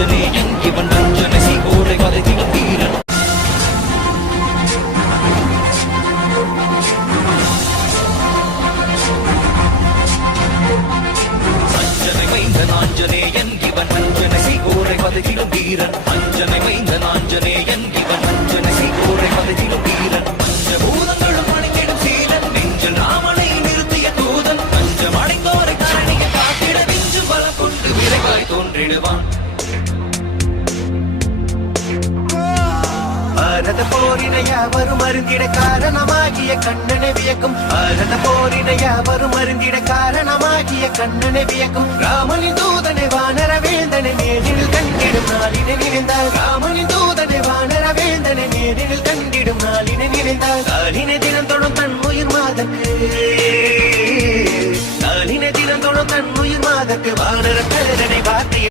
ஆஞ்சநேயன் இவன் அஞ்சனை சீகோரை வதைத்திடும் வீரன் அஞ்சனை மைந்தன் ஆஞ்சநேயன் இவன் அஞ்சனை சீகோரை வதைத்திடும் வீரன் அஞ்சனை மைந்தன் ஆஞ்சநேயன் இவன் அஞ்சனை சீகோரை வதைத்திடும் வீரன் பஞ்சபூதங்களும் அணிந்திடும் சீலன் நெஞ்சில் ராமனை நிறுத்திய தூதன் பஞ்சம் அடைந்தோரை தரணிய காத்திட விஞ்சு பலம் கொண்டு விரைவாய் தோன்றிடுவான் பாரத போரினை யாவரும் அருந்திட காரணமாகிய கண்ணனை வியக்கும் பாரத போரினை யாவரும் அருந்திட காரணமாகிய கண்ணனை வியக்கும் ராமனின் தூதனை வானர வேந்தனை நேரில் கண்டிடும் நாளினை நினைந்தால் ராமனின் தூதனை வானர வேந்தனை நேரில் கண்டிடும் நாளினை நினைந்தால் காலினை தினம் தொடும் தன் உயிர் மாதற்கு காலினை தினம் தொடும் தன் உயிர் மாதற்கு வானர பேரனை வார்த்தை